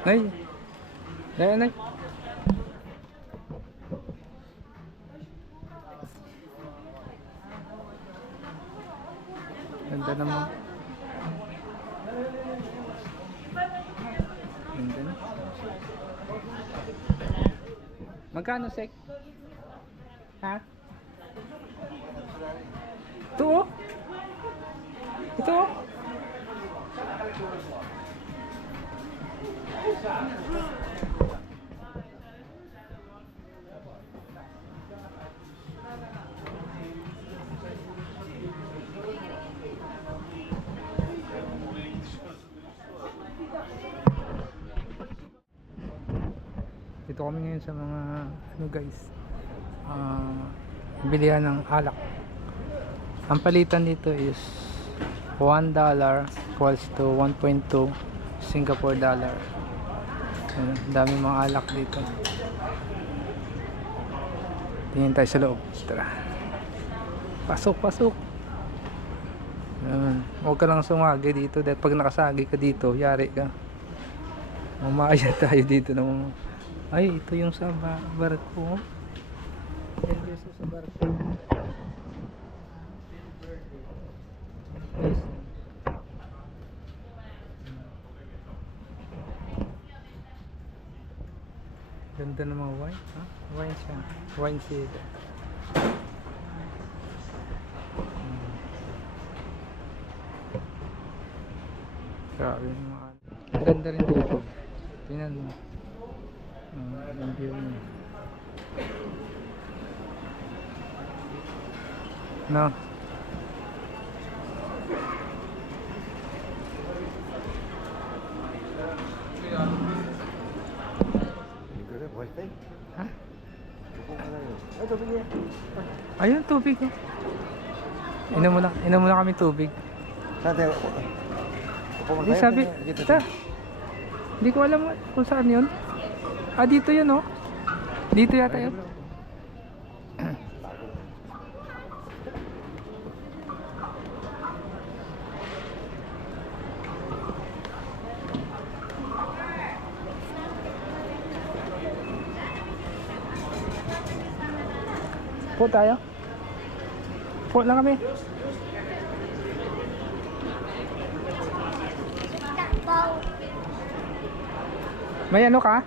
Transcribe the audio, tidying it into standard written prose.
Ay. Ayan, ay. Ganda naman. Ganda na. Magkano sek? Ha? Ito oh. Ito oh. Dito kami ngayon sa mga ano guys, bilihan ng alak. Ang palitan dito is $1 equals to 1.2 Singapore dollar. Ayan, dami mga alak dito. Tingin tayo sa loob. Tara. Pasok, pasok. Ayan. Huwag ka lang sumagi dito dahil pag nakasagi ka dito, yari ka. Mamaya tayo dito ng... Ay, ito yung sa barko. Yan guys, sa barko. Guys. Ganda ng mga wine, ha? Wine siya. Wine shade. Grabe yung mga... Ang ganda rin dito. Tingnan mo. Yung view mo. No. Ha? Ayun, tubig oh. Inom muna kami tubig. Hindi sabi, hindi ko alam kung saan yun. Ah, dito yun oh. Dito yata yun. Po tayo. Po lang kami. May ano ka?